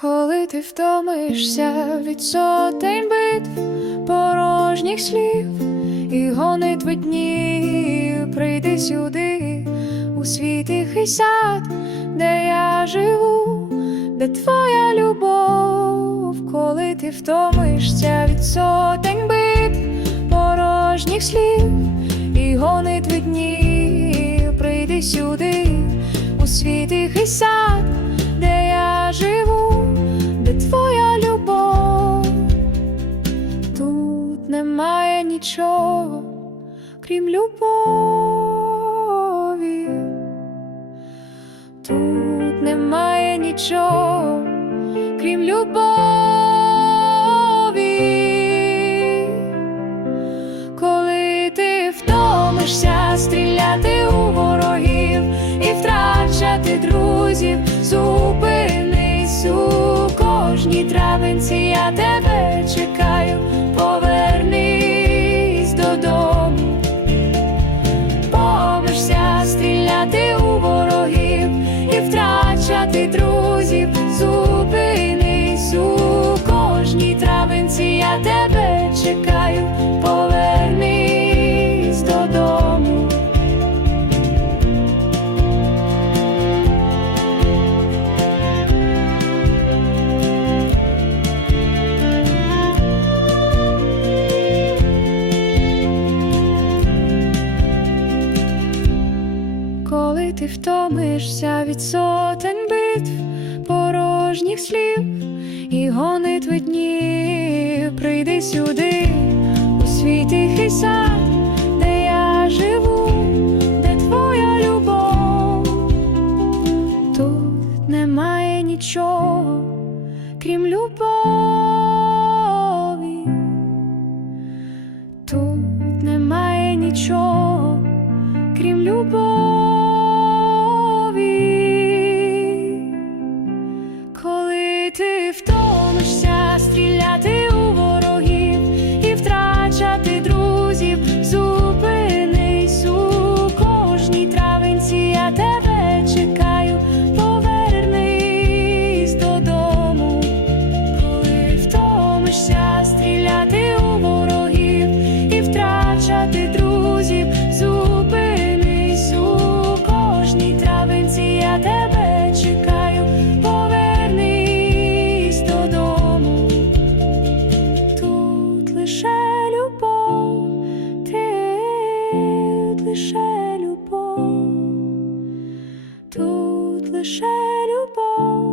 Коли ти втомишся від сотень битв, порожніх слів і гонитви дні, прийди сюди, у свій тихий сад, де я живу, де твоя любов, коли ти втомишся від сотень битв, порожніх слів і гонитви дні, прийди сюди, у свій тихий сад, немає нічого, крім любові, тут немає нічого, крім любові. Коли ти втомишся стріляти у ворогів і втрачати друзів, зупинись у кожній травинці, я тебе чекаю, стріляти Коли ти втомишся від сотень битв, порожніх слів і гонитви дні, прийди сюди, у свій тихий сад, де я живу, де твоя любов, тут немає нічого, крім любові, тут немає нічого крім любові. лише любов, тут лише любов.